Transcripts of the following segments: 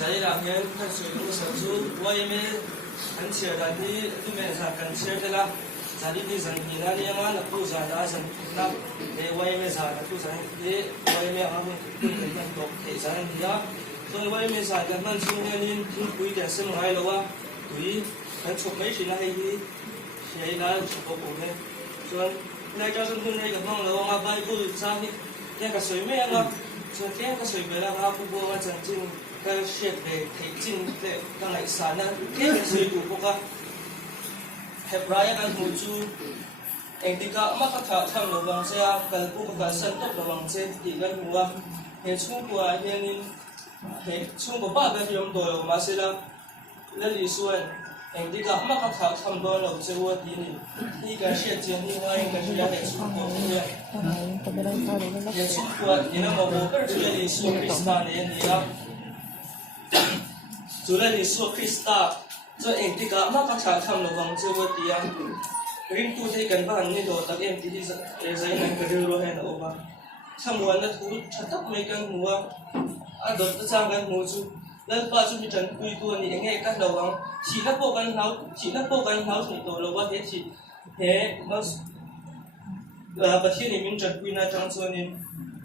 Saya nak yang kan sudah satu, wajib kan cerita ni tu macam kan cerita lah. Jadi ni zanji ni yang mana tu zana zan nak wajib zana tu zan wajib apa tu kan dok zan dia. So wajib zana man semua ni tu kui dia semua hai lawa, kui kan cuma sih lah ini, saya lah cuma boleh. So nak jadi tu nak gamang lawa apa itu zan ni, yang kasih macam so yang kasih bela apa buat macam tu. Cái chuyện về cái chính về các ngày sáng á, cái sự của các hẹp raya kan muncul, yang tiga maka tak lo bang saya kalau bukan sentuh lo bang saya tiga dua, yang cuma yang cuma beberapa film doa masalah lalu suan, yang tiga maka tak lo lo saya ini cái chuyện ni orang yang kerja yang cuma dia, yang cuma ini nama bekerja di Pakistan ini ya. Sudah ni so Krista, so entika maka cakap lawang jawab dia. Rindu saya kan bahan ni doh, tapi entik saya nak kerja rohan oba. Semua nak tu cetak mereka mua, ada tu jangan muncul. Lalu pas tu macam itu ni enggak kan lawang. Cina pokan house ni doh lawang dia cina. Mas, pasien ni macam punya jangan ni.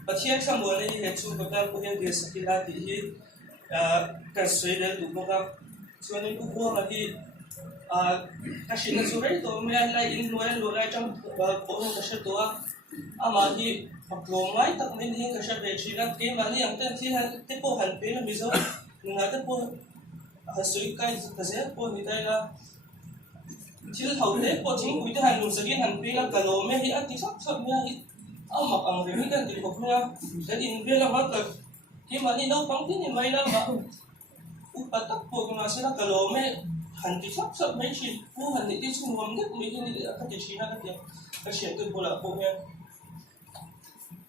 Pasien semua ni dia cuba kan punya dia sakit hati. Kan sudah tu bukan, soalnya tu bukan lagi kasih nasihat itu, mereka lain luar macam orang kasih tu amati aplomai tak mungkin kasih bercina, kemana yang tempoh hanpil misal, nggak tempoh hasil kai kasih tempoh ni dah cila tahu deh, po cing kita hanum segin hanpil kalau meh dia tisap meh amak angin kan di pokoknya, jadi ini lah mata. Kima ni daw pang din may lang ba upatak po kung sila kalome hanti sap may shit po hanti ti sumwam net may hindi ka ti China ka ti kasi ito pula po niya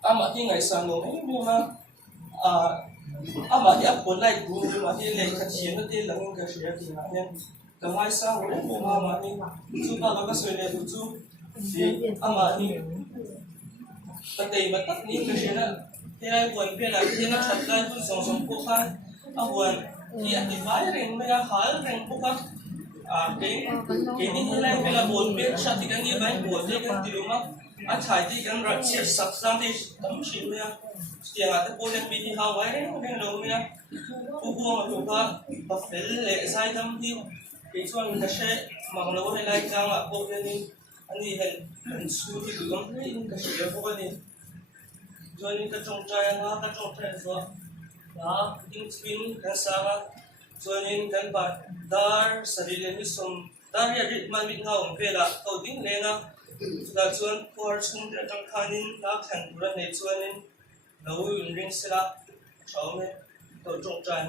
ama ti ngay sa no may ma ama ti apo like po ma ti like ka China ti lang ka siya ti na yan kamay sa wala po ama ni so pa ka swele tu ama ni patay matak ni kasi na Kaya buwan pila, kaya nakasatlan kung song po ka, buwan, i-activate rin, may hal rin po ka, kaya nila pila buwan pila, siya tigang niya ba yung buwan, tigang tilumak, at hati kang ratship substantive, tamusin mo yan, siya nga po yung pinihaway rin, kaya nung niya, pupuang ito ka, pa-fill, say tamdi, kaya suwan kasi, mga lawa nila ikaw po yan, anihan, suti ko, kasi po ka din, cho nên các trong trai nó các trong trai số đó tiếng spin các sáng cho nên các bạn dar sari lên sum dar ya rit man mit ngau về là câu tiếng lên á là chuan por chung để trong khanin đã thành ra này cho nên lâu ring sẽ là cháu này tổ trong trai